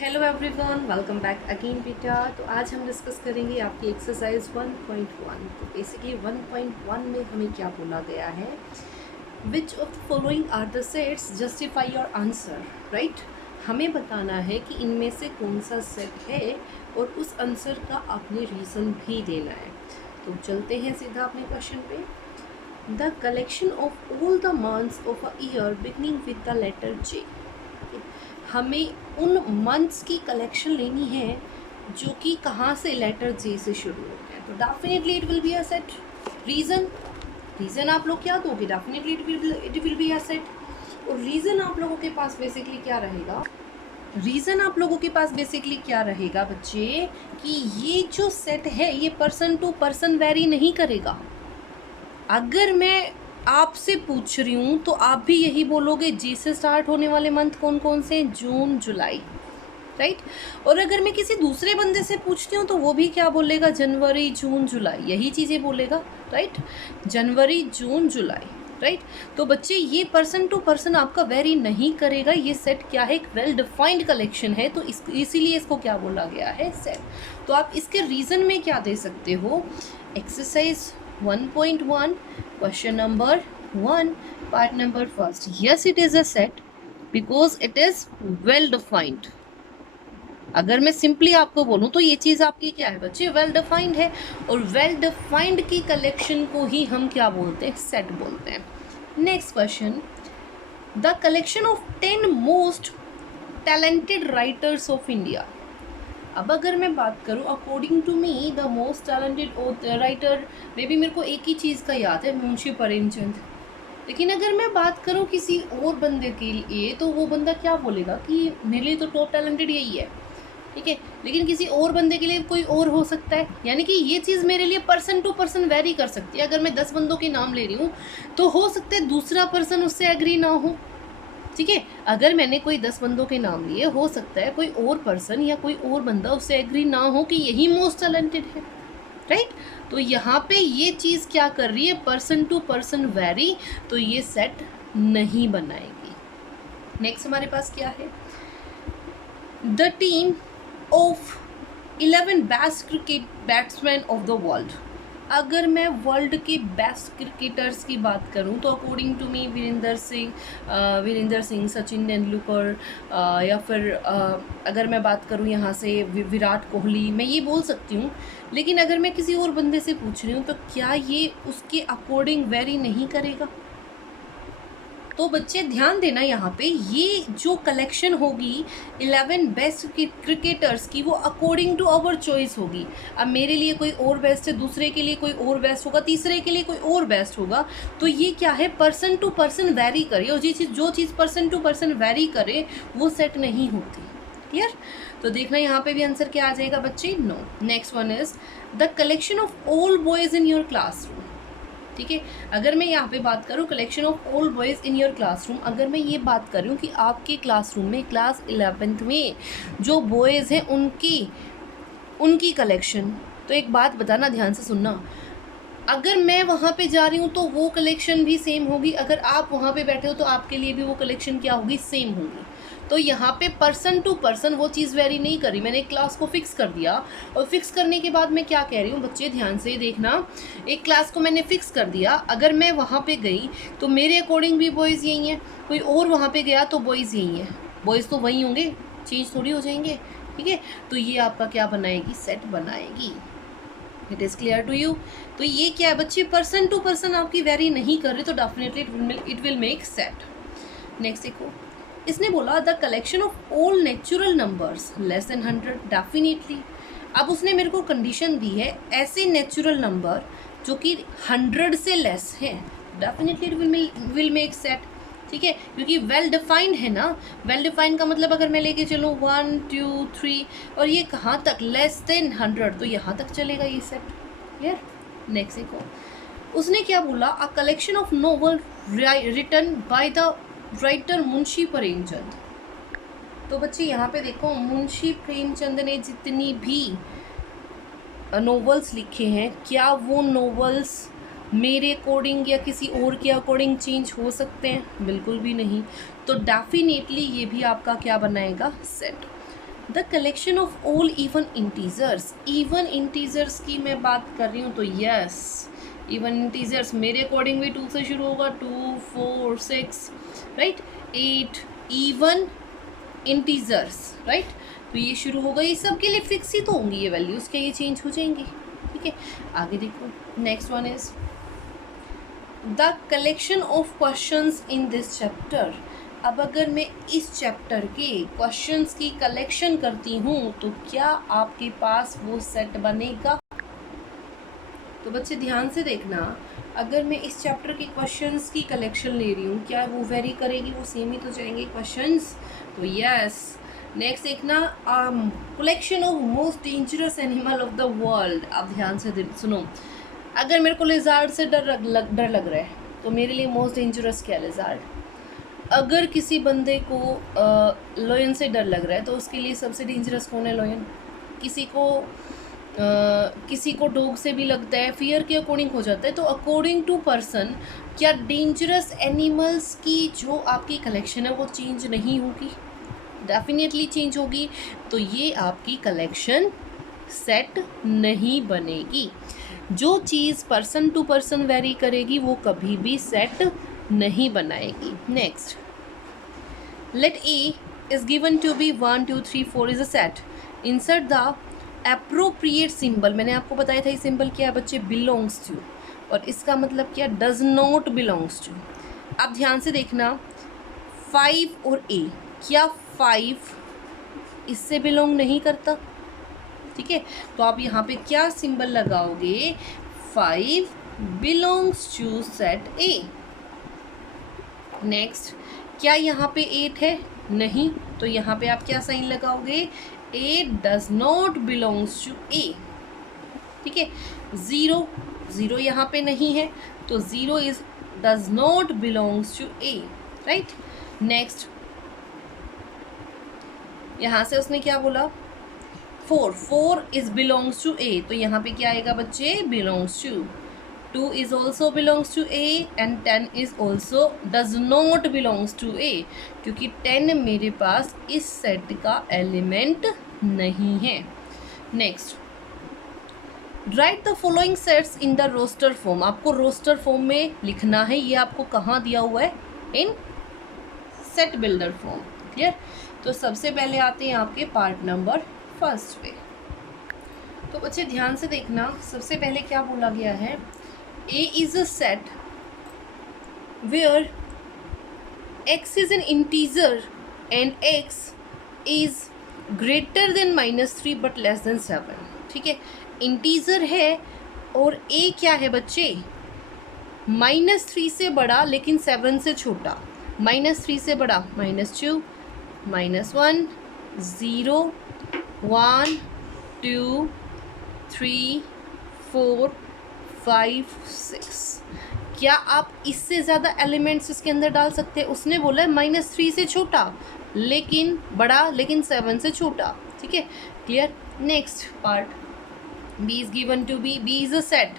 Hello everyone, welcome back again बेटा। तो आज हम डिस्कस करेंगे आपकी एक्सरसाइज 1.1। तो बेसिकली 1.1 में हमें क्या बोला गया है, which of the following are the sets justify your answer, right. हमें बताना है कि इनमें से कौन सा सेट है और उस आंसर का आपने रीज़न भी देना है। तो चलते हैं सीधा अपने क्वेश्चन पे। The collection of all the months of a year beginning with the letter J. हमें उन मंथ्स की कलेक्शन लेनी है जो कि कहाँ से लेटर जे से शुरू होते हैं। तो definitely it will be a set. Reason आप लोग क्या दोगे? Definitely it will be a set. और रीज़न आप लोगों के पास बेसिकली क्या रहेगा? बच्चे, कि ये जो सेट है ये पर्सन टू पर्सन वेरी नहीं करेगा। अगर मैं आपसे पूछ रही हूँ तो आप भी यही बोलोगे, जी से स्टार्ट होने वाले मंथ कौन कौन से? जून जुलाई, राइट। और अगर मैं किसी दूसरे बंदे से पूछती हूँ तो वो भी क्या बोलेगा? जनवरी जून जुलाई, यही चीज़ें बोलेगा, राइट। जनवरी जून जुलाई, राइट। तो बच्चे ये पर्सन टू पर्सन आपका वेरी नहीं करेगा। ये सेट क्या है? एक वेल डिफाइंड कलेक्शन है, तो इसीलिए इसको क्या बोला गया है? सेट। तो आप इसके रीज़न में क्या दे सकते हो? Exercise 1.1 question number 1 part number first, yes it is a set because it is well defined. अगर मैं सिंपली आपको बोलूं तो ये चीज़ आपकी क्या है बच्चे? वेल डिफाइंड है। और वेल डिफाइंड की कलेक्शन को ही हम क्या बोलते हैं? सेट बोलते हैं। Next question, the collection of 10 most talented writers of India. अब अगर मैं बात करूं, according to me the most talented writer, may be मेरे को एक ही चीज़ का याद है, मुंशी प्रेमचंद। लेकिन अगर मैं बात करूं किसी और बंदे के लिए तो वो बंदा क्या बोलेगा कि मेरे लिए तो टॉप टैलेंटेड यही है, ठीक है। लेकिन किसी और बंदे के लिए कोई और हो सकता है। यानी कि ये चीज़ मेरे लिए पर्सन टू पर्सन वेरी कर सकती है। अगर मैं 10 बंदों के नाम ले रही हूँ तो हो सकता है दूसरा पर्सन उससे एग्री ना हो, ठीक है। अगर मैंने कोई 10 बंदों के नाम लिए, हो सकता है कोई और पर्सन या कोई और बंदा उससे एग्री ना हो कि यही मोस्ट टैलेंटेड है, राइट। तो यहाँ पे ये चीज़ क्या कर रही है? पर्सन टू पर्सन वेरी, तो ये सेट नहीं बनाएगी। नेक्स्ट हमारे पास क्या है? The team of 11 best cricket batsman of the world. अगर मैं वर्ल्ड के बेस्ट क्रिकेटर्स की बात करूं तो according to me Virendra Singh, Sachin Tendulkar, या फिर अगर मैं बात करूं यहाँ से विराट कोहली, मैं ये बोल सकती हूँ। लेकिन अगर मैं किसी और बंदे से पूछ रही हूँ तो क्या ये उसके अकॉर्डिंग वेरी नहीं करेगा? तो बच्चे ध्यान देना, यहाँ पे ये जो कलेक्शन होगी 11 बेस्ट क्रिकेटर्स की, वो अकॉर्डिंग टू आवर चॉइस होगी। अब मेरे लिए कोई और बेस्ट है, दूसरे के लिए कोई और बेस्ट होगा, तीसरे के लिए कोई और बेस्ट होगा। तो ये क्या है? पर्सन टू पर्सन वेरी करे, और जो चीज़ पर्सन टू पर्सन वेरी करे वो सेट नहीं होती। क्लियर? तो देखना यहाँ पे भी आंसर क्या आ जाएगा बच्चे? No. Next one is the collection of all boys in your classroom, ठीक है। अगर मैं यहाँ पे बात करूँ collection of all boys in your classroom, अगर मैं ये बात कर रही हूँ कि आपके क्लासरूम में क्लास 11th में जो बॉयज़ हैं उनकी कलेक्शन, तो एक बात बताना, ध्यान से सुनना। अगर मैं वहाँ पे जा रही हूँ तो वो कलेक्शन भी सेम होगी, अगर आप वहाँ पे बैठे हो तो आपके लिए भी वो कलेक्शन क्या होगी? सेम होगी। तो यहाँ पे पर्सन टू पर्सन वो चीज़ वेरी नहीं करी। मैंने एक क्लास को फिक्स कर दिया, और फिक्स करने के बाद मैं क्या कह रही हूँ बच्चे, ध्यान से देखना। एक क्लास को मैंने फिक्स कर दिया, अगर मैं वहाँ पे गई तो मेरे अकॉर्डिंग भी बॉयज़ यही हैं, कोई और वहाँ पे गया तो बॉयज़ यही हैं। बॉयज़ तो वही होंगे, चेंज थोड़ी हो जाएंगे, ठीक है। तो ये आपका क्या बनाएगी? सेट बनाएगी। It is clear to you? तो ये क्या है बच्चे? पर्सन टू पर्सन आपकी वेरी नहीं कर रही, तो definitely it will make set. Next देखो, इसने बोला the collection of all natural numbers less than 100, definitely. अब उसने मेरे को कंडीशन दी है, ऐसे नेचुरल नंबर जो कि 100 से लेस हैं, definitely it will make set, ठीक है। क्योंकि वेल डिफाइंड है ना। वेल डिफाइंड का मतलब अगर मैं लेके चलूँ 1 2 3 और ये कहाँ तक? लेस देन 100, तो यहाँ तक चलेगा ये सेट। क्लियर? नेक्स्ट देखो, उसने क्या बोला? A collection of novel written by the writer Munshi Premchand. तो बच्चे यहाँ पे देखो, मुंशी प्रेमचंद ने जितनी भी नोवेल्स लिखे हैं, क्या वो नोवेल्स मेरे अकॉर्डिंग या किसी और के अकॉर्डिंग चेंज हो सकते हैं? बिल्कुल भी नहीं। तो डेफिनेटली ये भी आपका क्या बनाएगा? Set. The collection of all even integers, even integers की मैं बात कर रही हूँ तो यस, इवन इंटीजर्स मेरे अकॉर्डिंग भी 2 से शुरू होगा, 2 4 6 राइट, 8 इवन इंटीजर्स राइट। तो ये शुरू होगा, ये सब के लिए फिक्स ही तो होंगी ये वैल्यूज़, क्या ये चेंज हो जाएंगी? ठीक है, आगे देखो, next one is the collection of questions in this chapter. अब अगर मैं इस चैप्टर के क्वेश्चंस की कलेक्शन करती हूँ तो क्या आपके पास वो सेट बनेगा? तो बच्चे ध्यान से देखना, अगर मैं इस चैप्टर के क्वेश्चंस की कलेक्शन ले रही हूँ, क्या वो वेरी करेगी? वो सेम ही तो जाएंगे क्वेश्चंस, तो यस। नेक्स्ट देखना, collection of most dangerous animal of the world. अब ध्यान से सुनो, अगर मेरे को लिजार्ड से डर लग रहा है तो मेरे लिए मोस्ट डेंजरस क्या है? लिजार्ड। अगर किसी बंदे को लोयन से डर लग रहा है तो उसके लिए सबसे डेंजरस कौन है? लोयन। किसी को डॉग से भी लगता है, फियर के अकॉर्डिंग हो जाता है। तो अकॉर्डिंग टू पर्सन, क्या डेंजरस एनिमल्स की जो आपकी कलेक्शन है वो चेंज नहीं होगी? डेफिनेटली चेंज होगी। तो ये आपकी कलेक्शन सेट नहीं बनेगी। जो चीज़ पर्सन टू पर्सन वेरी करेगी वो कभी भी सेट नहीं बनाएगी। Next, let A is given to be 1 2 3 4 is a set, insert the appropriate symbol. मैंने आपको बताया था ये सिंबल क्या है बच्चे? Belongs to. और इसका मतलब क्या? Does not belongs to. अब ध्यान से देखना, 5 और ए, क्या 5 इससे बिलोंग नहीं करता? ठीक है, तो आप यहाँ पे क्या सिंबल लगाओगे? 5 belongs to set A. Next, क्या यहाँ पे 8 है? नहीं, तो यहाँ पे आप क्या साइन लगाओगे? 8 does not belongs to A. ठीक है, 0 यहाँ पे नहीं है, तो 0 is does not belongs to A, right. Next, यहाँ से उसने क्या बोला? 4 इज बिलोंग्स टू ए, तो यहाँ पे क्या आएगा बच्चे? Belongs to. 2 is also belongs to A and 10 is also does not belongs to A, क्योंकि 10 मेरे पास इस सेट का एलिमेंट नहीं है। Next, write the following sets in the roster form. आपको रोस्टर फॉर्म में लिखना है। ये आपको कहाँ दिया हुआ है? In set builder form. Clear? तो सबसे पहले आते हैं आपके पार्ट नंबर फर्स्ट पे। तो बच्चे ध्यान से देखना, सबसे पहले क्या बोला गया है? A is a set where x is an integer and x is greater than -3 but less than 7। ठीक है, इंटीजर है और a क्या है बच्चे? -3 से बड़ा लेकिन 7 से छोटा। -3 से बड़ा -2, -1, 0, 1 2 3 4 5 6। क्या आप इससे ज़्यादा एलिमेंट्स इसके अंदर डाल सकते हैं? उसने बोला है -3 से छोटा लेकिन बड़ा, लेकिन 7 से छोटा। ठीक है, clear? Next part, b is given to B. b is a set.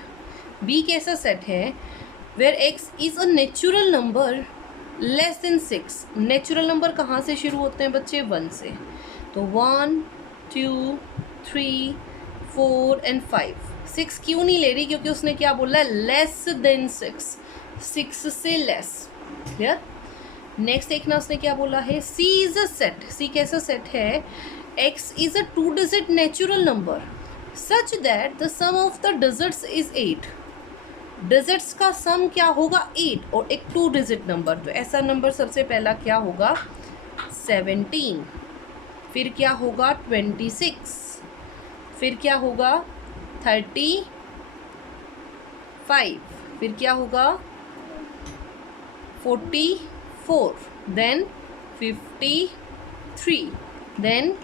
b कैसा सेट है? Where x is a natural number less than 6। Natural number कहाँ से शुरू होते हैं बच्चे? 1 से। तो 1 2 3 4 एंड 5। 6 क्यों नहीं ले रही? क्योंकि उसने क्या बोला है? लेस देन 6, 6 से लेस। क्लियर? नेक्स्ट देखना, उसने क्या बोला है? C is a set. C कैसा सेट है? X is a 2 digit natural number such that the sum of the digits is 8। Digits का सम क्या होगा? 8 और एक 2 डिजिट नंबर। तो ऐसा नंबर सबसे पहला क्या होगा? 17। फिर क्या होगा? 26। फिर क्या होगा? 35। फिर क्या होगा? 44। देन 53। देन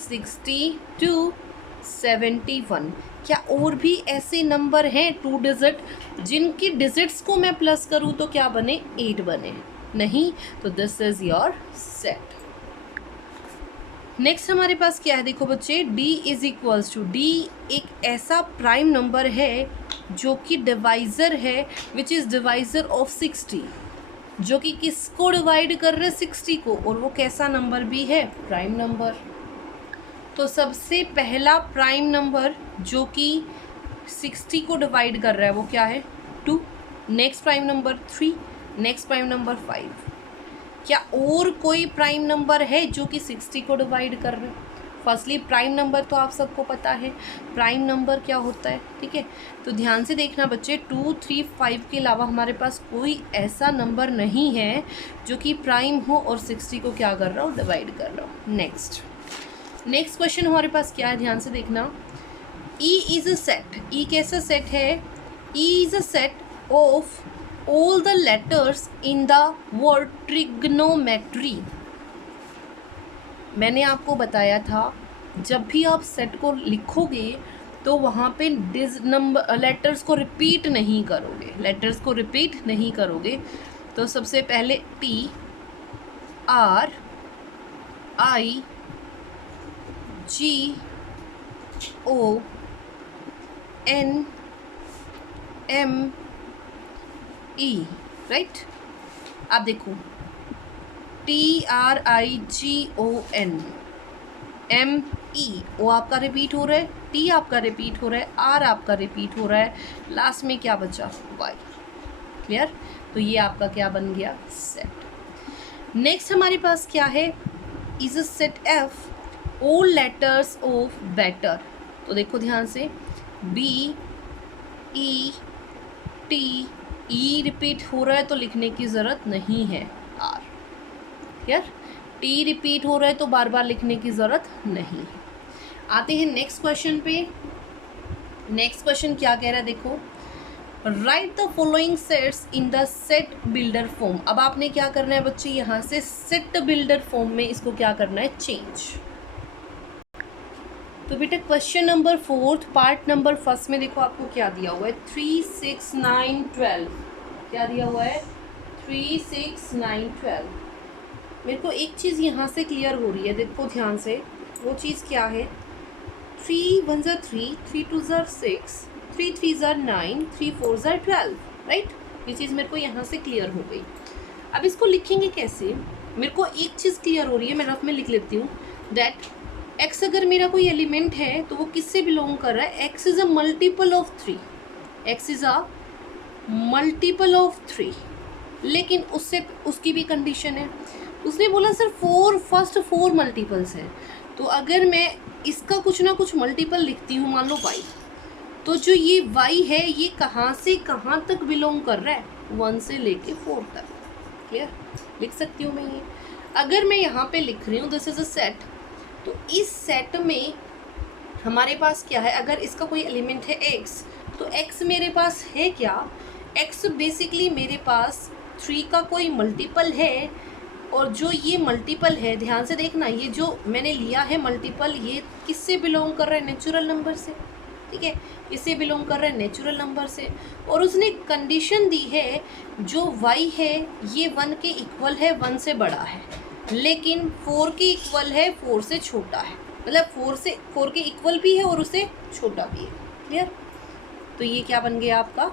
62 71। क्या और भी ऐसे नंबर हैं 2 डिजिट जिनकी डिजिट्स को मैं प्लस करूँ तो क्या बने? 8 बने? नहीं। तो this is your set. Next हमारे पास क्या है? देखो बच्चे, d is equals to, d एक ऐसा प्राइम नंबर है जो कि डिवाइज़र है, विच इज़ डिवाइज़र ऑफ 60, जो कि किसको डिवाइड कर रहे? 60 को। और वो कैसा नंबर भी है? Prime number. तो सबसे पहला प्राइम नंबर जो कि 60 को डिवाइड कर रहा है वो क्या है? 2। Next prime number 3, next prime number 5। क्या और कोई प्राइम नंबर है जो कि 60 को डिवाइड कर रहे हैं? फर्स्टली प्राइम नंबर तो आप सबको पता है प्राइम नंबर क्या होता है, ठीक है। तो ध्यान से देखना बच्चे, 2, 3, 5 के अलावा हमारे पास कोई ऐसा नंबर नहीं है जो कि प्राइम हो और 60 को क्या कर रहा हो? डिवाइड कर रहा हो। नेक्स्ट क्वेश्चन हमारे पास क्या है, ध्यान से देखना। E is a set. E कैसा सेट है? E is a set of all the letters in the word trigonometry। मैंने आपको बताया था जब भी आप सेट को लिखोगे तो वहाँ पे लेटर्स को रिपीट नहीं करोगे। तो सबसे पहले T R I G O N M E, right. आप देखो TRIGON ME, ओ आपका रिपीट हो रहा है, T आपका रिपीट हो रहा है, R आपका रिपीट हो रहा है, लास्ट में क्या बचा? Y। क्लियर? तो ये आपका क्या बन गया? सेट। नेक्स्ट हमारे पास क्या है? Is a set F all letters of better. तो देखो ध्यान से, B E T, ई रिपीट हो रहा है तो लिखने की ज़रूरत नहीं है, आर। क्लियर? टी रिपीट हो रहा है तो बार बार लिखने की ज़रूरत नहीं है। आते हैं नेक्स्ट क्वेश्चन पे। नेक्स्ट क्वेश्चन क्या कह रहा है, देखो, right the following sets in the set builder form. अब आपने क्या करना है बच्चे, यहाँ से सेट बिल्डर फॉर्म में इसको क्या करना है? चेंज। तो बेटा question number 4 part number first में देखो आपको क्या दिया हुआ है, 3, 6, 9, 12। क्या दिया हुआ है? 3, 6, 9, 12। मेरे को एक चीज़ यहाँ से क्लियर हो रही है, देखो ध्यान से। वो चीज़ क्या है? 3 1 ज़ा 3, 3 2 ज़ा 6, 3 3 ज़ा 9, 3 4 ज़ा 12, राइट। ये चीज़ मेरे को यहाँ से क्लियर हो गई। अब इसको लिखेंगे कैसे? मेरे को एक चीज़ क्लियर हो रही है, मैं रफ में लिख लेती हूँ। दैट x अगर मेरा कोई एलिमेंट है तो वो किससे बिलोंग कर रहा है? x is a multiple of 3। x is a multiple of 3। लेकिन उससे उसकी भी कंडीशन है, उसने बोला सर फर्स्ट 4 मल्टीपल्स हैं। तो अगर मैं इसका कुछ ना कुछ मल्टीपल लिखती हूँ, मान लो y, तो जो ये y है ये कहाँ से कहाँ तक बिलोंग कर रहा है? 1 से लेके 4 तक। क्लियर? लिख सकती हूँ मैं ये। अगर मैं यहाँ पे लिख रही हूँ दिस इज़ अ सेट, तो इस सेट में हमारे पास क्या है? अगर इसका कोई एलिमेंट है x, तो x मेरे पास है क्या? x बेसिकली मेरे पास 3 का कोई मल्टीपल है, और जो ये मल्टीपल है, ध्यान से देखना, ये जो मैंने लिया है मल्टीपल, ये किससे बिलोंग कर रहा है? नेचुरल नंबर से, ठीक है। इससे बिलोंग कर रहा है नेचुरल नंबर से, और उसने कंडीशन दी है जो y है ये 1 के इक्वल है, 1 से बड़ा है, लेकिन 4 के इक्वल है, 4 से छोटा है। मतलब 4 के इक्वल भी है और उससे छोटा भी है। क्लियर? तो ये क्या बन गया आपका?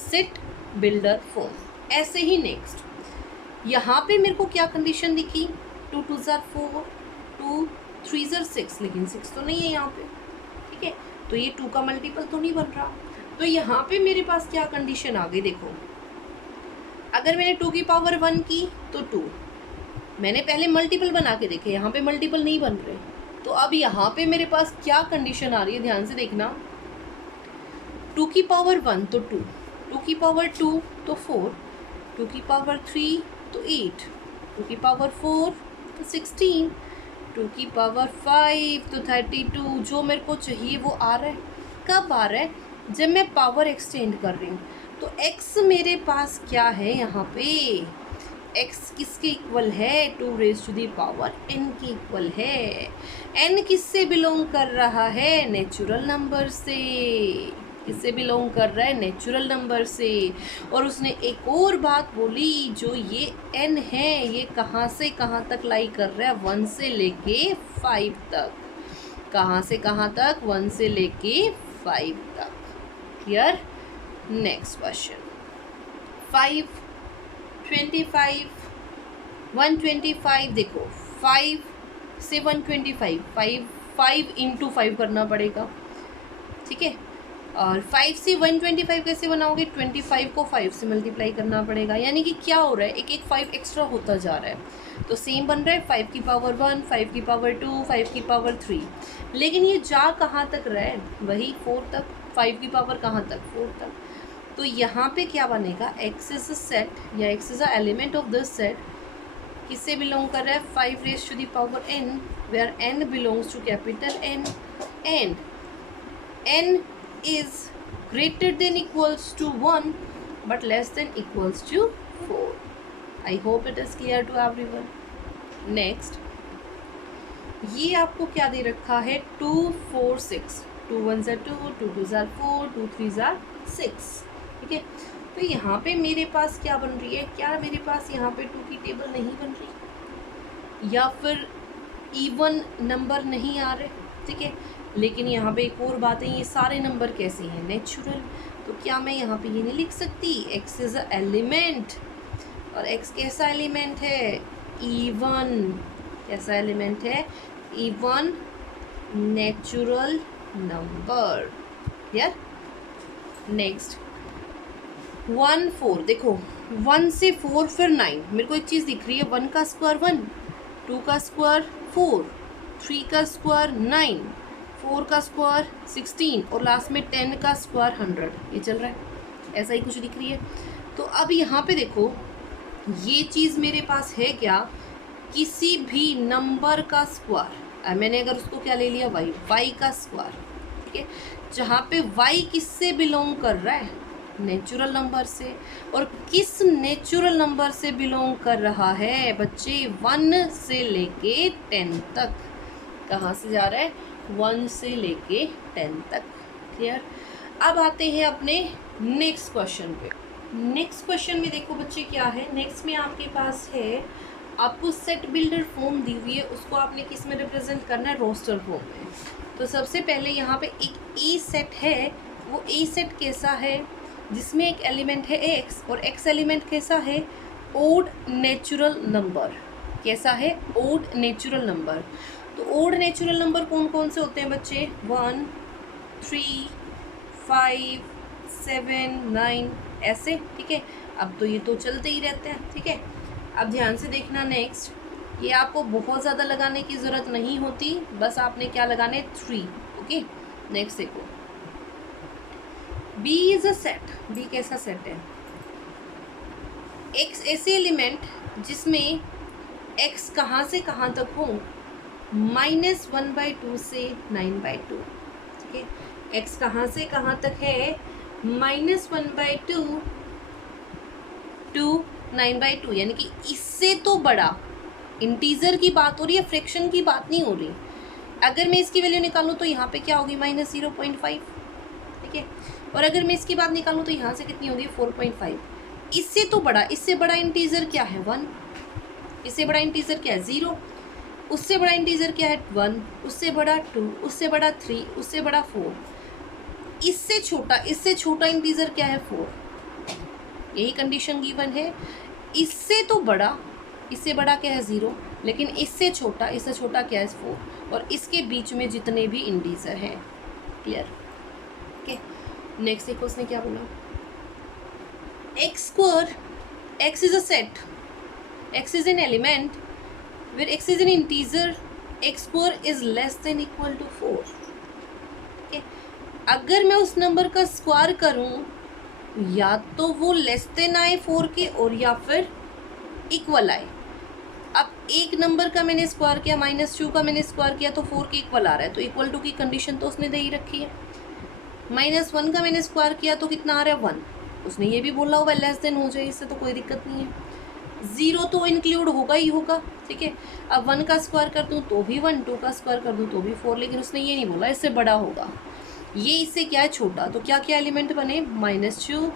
Set builder form. ऐसे ही नेक्स्ट यहाँ पे मेरे को क्या कंडीशन दिखी? 2 2 ज़ा 4, 2 3 ज़ा 6, लेकिन 6 तो नहीं है यहाँ पे, ठीक है। तो ये 2 का मल्टीपल तो नहीं बन रहा। तो यहाँ पे मेरे पास क्या कंडीशन आ गई? देखो, अगर मैंने 2 की पावर 1 की तो 2, मैंने पहले मल्टीपल बना के देखे, यहाँ पे मल्टीपल नहीं बन रहे। तो अब यहाँ पे मेरे पास क्या कंडीशन आ रही है, ध्यान से देखना। 2 की पावर 1 तो 2, 2 की पावर 2 तो 4, 2 की पावर 3 तो 8, 2 की पावर 4 तो 16, 2 की पावर 5 तो 32। जो मेरे को चाहिए वो आ रहा है। कब आ रहा है? जब मैं पावर एक्सचेंज कर रही हूँ। तो x मेरे पास क्या है यहाँ पे? x किसके इक्वल है? 2 raise to the power n के इक्वल है। n किससे बिलोंग कर रहा है? नेचुरल नंबर से। किससे बिलोंग कर रहा है? नेचुरल नंबर से। और उसने एक और बात बोली, जो ये n है ये कहाँ से कहाँ तक लाई कर रहा है? 1 से लेके 5 तक। कहाँ से कहाँ तक? 1 से लेके 5 तक। क्लियर? Next question 5, 25, 125। देखो 5 से 125, 5 5 इंटू 5 करना पड़ेगा, ठीक है। और 5 से 125 कैसे बनाओगे, 25 को 5 से मल्टीप्लाई करना पड़ेगा, यानी कि क्या हो रहा है, एक एक 5 एक्स्ट्रा होता जा रहा है। तो सेम बन रहा है 5 की पावर 1, 5 की पावर 2, 5 की पावर 3, लेकिन ये जा कहाँ तक रहा है, वही 4 तक। 5 की पावर कहाँ तक, 4 तक। तो यहाँ पे क्या बनेगा, x इज अ सेट या x is a element of this set, किससे बिलोंग कर रहा है, 5 raise to the power n, where n belongs to capital N, and n is greater than equals to 1 but less than equals to 4. I hope it is clear to everyone. Next, ये आपको क्या दे रखा है, 2 4 6, 2 1 are 2, 2 2 are 4, 2 3 are 6, ठीक है। तो यहाँ पे मेरे पास क्या बन रही है, क्या मेरे पास यहाँ पे 2 की टेबल नहीं बन रही, या फिर इवन नंबर नहीं आ रहे, ठीक है। लेकिन यहाँ पे एक और बात है, ये सारे नंबर कैसे हैं, नेचुरल। तो क्या मैं यहाँ पे ये नहीं लिख सकती, x इज़ अ एलिमेंट, और x कैसा एलिमेंट है, इवन, कैसा एलिमेंट है, इवन नेचुरल नंबर, यार। नेक्स्ट 1 4, देखो 1 से 4 फिर 9, मेरे को एक चीज़ दिख रही है, 1 का स्क्वायर 1, 2 का स्क्वायर 4, 3 का स्क्वायर 9, 4 का स्क्वायर 16 और लास्ट में 10 का स्क्वायर 100, ये चल रहा है, ऐसा ही कुछ दिख रही है। तो अब यहाँ पे देखो, ये चीज़ मेरे पास है क्या, किसी भी नंबर का स्क्वायर, मैंने अगर उसको क्या ले लिया, y का स्क्वायर, ठीक है, जहाँ पे y किससे बिलोंग कर रहा है, नेचुरल नंबर से, और किस नेचुरल नंबर से बिलोंग कर रहा है बच्चे, 1 से लेके 10 तक, कहाँ से जा रहा है, 1 से लेके 10 तक, क्लियर। अब आते हैं अपने नेक्स्ट क्वेश्चन पे। नेक्स्ट क्वेश्चन में देखो बच्चे क्या है, नेक्स्ट में आपके पास है, आपको सेट बिल्डर फॉर्म दी हुई है, उसको आपने किस में रिप्रेजेंट करना है, रोस्टर फॉर्म में। तो सबसे पहले यहाँ पे एक ए सेट है, वो ए सेट कैसा है, जिसमें एक एलिमेंट है x, और x एलिमेंट कैसा है, ओड नेचुरल नंबर, कैसा है, ओड नेचुरल नंबर। तो ओड नेचुरल नंबर कौन कौन से होते हैं बच्चे, 1 3 5 7 9, ऐसे, ठीक है। अब तो ये तो चलते ही रहते हैं, ठीक है। अब ध्यान से देखना, नेक्स्ट, ये आपको बहुत ज़्यादा लगाने की ज़रूरत नहीं होती, बस आपने क्या लगाने, 3, ओके। नेक्स्ट देखो, B is a set, B कैसा सेट है, X ऐसे एलिमेंट जिसमें X कहाँ से कहाँ तक हो, -1/2 से 9/2, ठीक है। X कहाँ से कहाँ तक है, -1/2 to 9/2, यानी कि इससे तो बड़ा, इंटीजर की बात हो रही है, फ्रैक्शन की बात नहीं हो रही। अगर मैं इसकी वैल्यू निकालूँ तो यहाँ पे क्या होगी, -0.5, ठीक है। और अगर मैं इसकी बात निकालूँ तो यहाँ से कितनी होगी, 4.5। इससे तो बड़ा, इससे बड़ा इंटीजर क्या है, 1, इससे बड़ा इंटीजर क्या है, 0, उससे बड़ा इंटीजर क्या है, 1, उससे बड़ा 2, उससे बड़ा 3, उससे बड़ा 4, इससे छोटा इंटीजर क्या है, 4, यही कंडीशन गिवन है। इससे तो बड़ा, इससे बड़ा क्या है, 0, लेकिन इससे छोटा क्या है, 4, और इसके बीच में जितने भी इंटीजर हैं, क्लियर, ओके। नेक्स्ट देखो उसने क्या बोला, x is a set, x is an element where x is an integer, x square is less than equal to 4, okay? अगर मैं उस नंबर का स्क्वायर करूं, या तो वो लेस देन आए 4 के, और या फिर इक्वल आए। अब एक नंबर का मैंने स्क्वायर किया, -2 का मैंने स्क्वायर किया, तो 4 के इक्वल आ रहा है, तो इक्वल टू की कंडीशन तो उसने दे ही रखी है। -1 का मैंने स्क्वायर किया तो कितना आ रहा है, 1, उसने ये भी बोला हुआ लेस देन हो जाए, इससे तो कोई दिक्कत नहीं है। 0 तो इंक्लूड होगा ही होगा, ठीक है। अब 1 का स्क्वायर कर दूँ तो भी 1, 2 का स्क्वायर कर दूँ तो भी 4, लेकिन उसने ये नहीं बोला इससे बड़ा होगा, ये इससे क्या है, छोटा। तो क्या क्या एलिमेंट बने, -2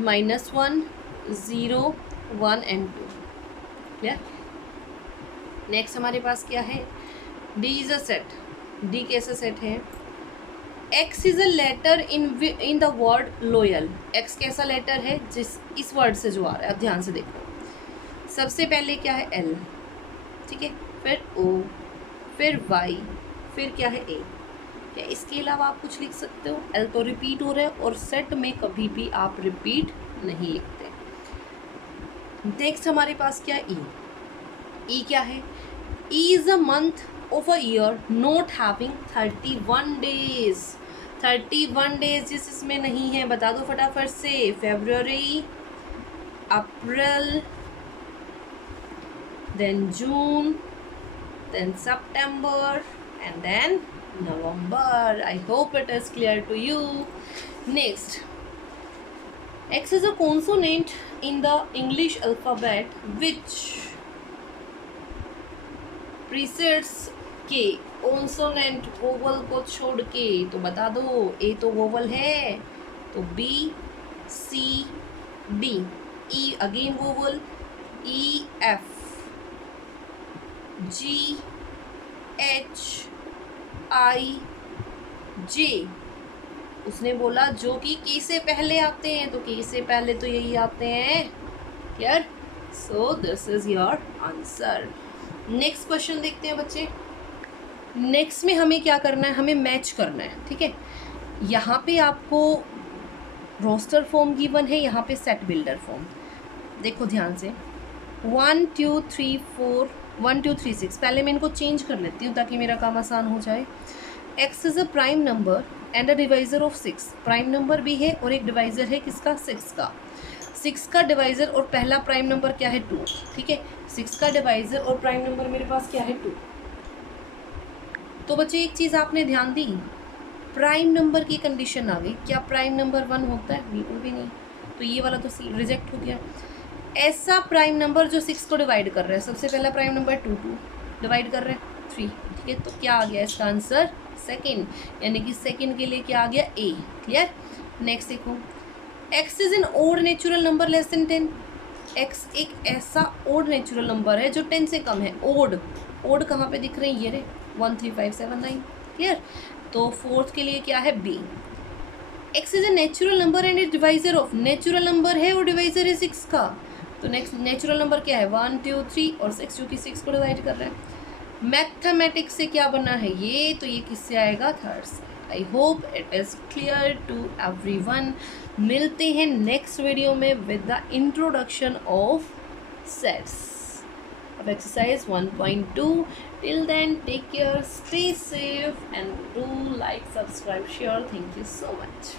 -1 0 1 एंड 2, क्लियर। नेक्स्ट हमारे पास क्या है, D is a set, D कैसा सेट है, X is a letter in the word loyal, X कैसा लेटर है, जिस इस वर्ड से जो आ रहा है। अब ध्यान से देखो, सबसे पहले क्या है, L, ठीक है, फिर O, फिर Y, फिर क्या है ए। क्या इसके अलावा आप कुछ लिख सकते हो? एल तो रिपीट हो रहा है और सेट में कभी भी आप रिपीट नहीं लिखते। नेक्स्ट हमारे पास क्या ई। ई क्या है? E is a month of a year not having 31 days. 31 days जिस इसमें नहीं है बता दो फटाफट से। February, April, then June, then September and then November. I hope it is clear to you. Next, X is a consonant in the English alphabet which precedes K. Consonant vowel को छोड़ के तो बता दो। A तो vowel है तो B, C, D. E again vowel, E, F, G, H, I, J। उसने बोला जो कि के से पहले आते हैं तो के से पहले तो यही आते हैं। Clear? So this is your answer. Next question देखते हैं बच्चे। नेक्स्ट में हमें क्या करना है? हमें मैच करना है। ठीक है, यहाँ पे आपको रोस्टर फॉर्म गिवन है, यहाँ पे सेट बिल्डर फॉर्म। देखो ध्यान से, 1 2 3 4 1 2 3 6। पहले मैं इनको चेंज कर लेती हूँ ताकि मेरा काम आसान हो जाए। x is a prime number and a divisor of 6। Prime number भी है और एक डिवाइज़र है किसका? 6 का। 6 का डिवाइज़र और पहला प्राइम नंबर क्या है? 2। ठीक है, 6 का डिवाइज़र और प्राइम नंबर मेरे पास क्या है? 2। तो बच्चे एक चीज़ आपने ध्यान दी, प्राइम नंबर की कंडीशन आ गई। क्या प्राइम नंबर 1 होता है? बिल्कुल भी नहीं। तो ये वाला तो रिजेक्ट हो गया। ऐसा प्राइम नंबर जो 6 को डिवाइड कर रहा है, सबसे पहला प्राइम नंबर 2 डिवाइड कर रहे हैं 3। ठीक है, तो क्या आ गया इसका आंसर? सेकंड, यानी कि सेकंड के लिए क्या आ गया? ए। क्लियर? नेक्स्ट देखो, x is an odd natural number less than 10। x एक ऐसा ओड नेचुरल नंबर है जो 10 से कम है। ओड, ओड कहाँ पे दिख रहे हैं? ये रे 1 3 5 7 9। क्लियर? तो फोर्थ के लिए क्या है? B. x is a natural number and is divisor of. Natural number है और डिवाइजर है 6 का। तो नेक्स्ट नेचुरल नंबर क्या है? 1 2 3 और 6 जो कि 6 को डिवाइड कर रहे हैं। मैथमेटिक्स से क्या बना है ये? तो ये किससे आएगा? थर्ड से। I hope it is clear to everyone. मिलते हैं नेक्स्ट वीडियो में with the introduction of sets of exercise 1.2. Till then, take care, stay safe and do like, subscribe, share. Thank you so much.